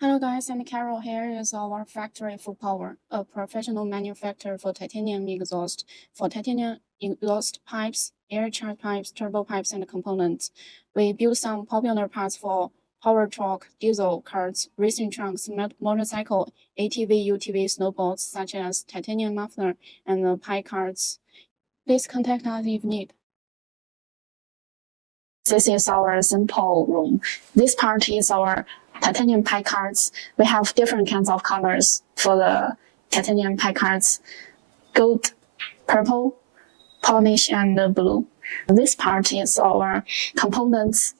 Hello guys, I'm Carol. Here is our factory Fupower, a professional manufacturer for titanium exhaust, for titanium exhaust pipes, air charge pipes, turbo pipes, and components. We build some popular parts for power truck, diesel carts, racing trucks, motorcycle, ATV, UTV, snowboards, such as titanium muffler and pipe carts. Please contact us if need. This is our sample room. This part is our titanium pipe cards. We have different kinds of colors for the titanium pipe cards: gold, purple, polish, and blue. This part is our components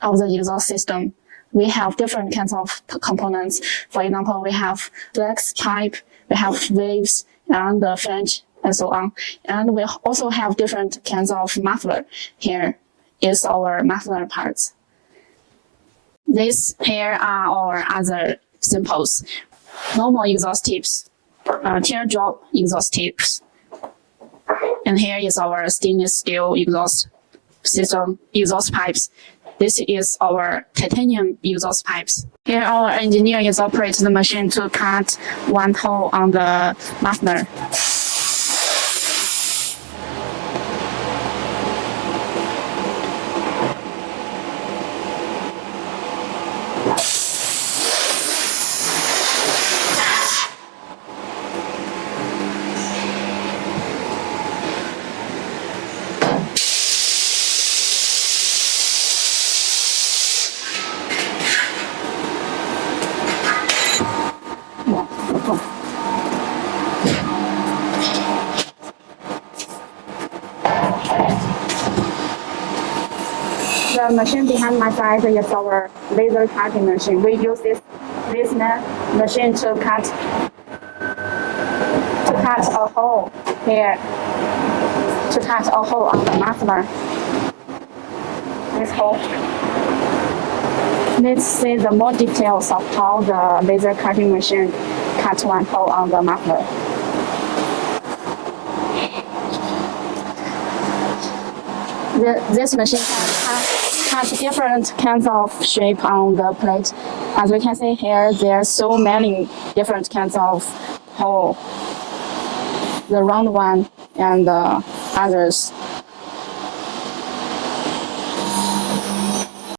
of the exhaust system. We have different kinds of components. For example, we have flex pipe, we have waves, and the flange, and so on. And we also have different kinds of muffler. Here is our muffler parts. These here are our other samples: normal exhaust tips, teardrop exhaust tips, and here is our stainless steel exhaust system exhaust pipes. This is our titanium exhaust pipes. Here our engineer is operating the machine to cut one hole on the muffler. The machine behind my side is our laser cutting machine. We use this machine to cut a hole here, to cut a hole on the muffler. This hole. Let's see the more details of how the laser cutting machine cuts one hole on the muffler. This machine can cut different kinds of shape on the plate. As we can see here, there are so many different kinds of hole. The round one and the others.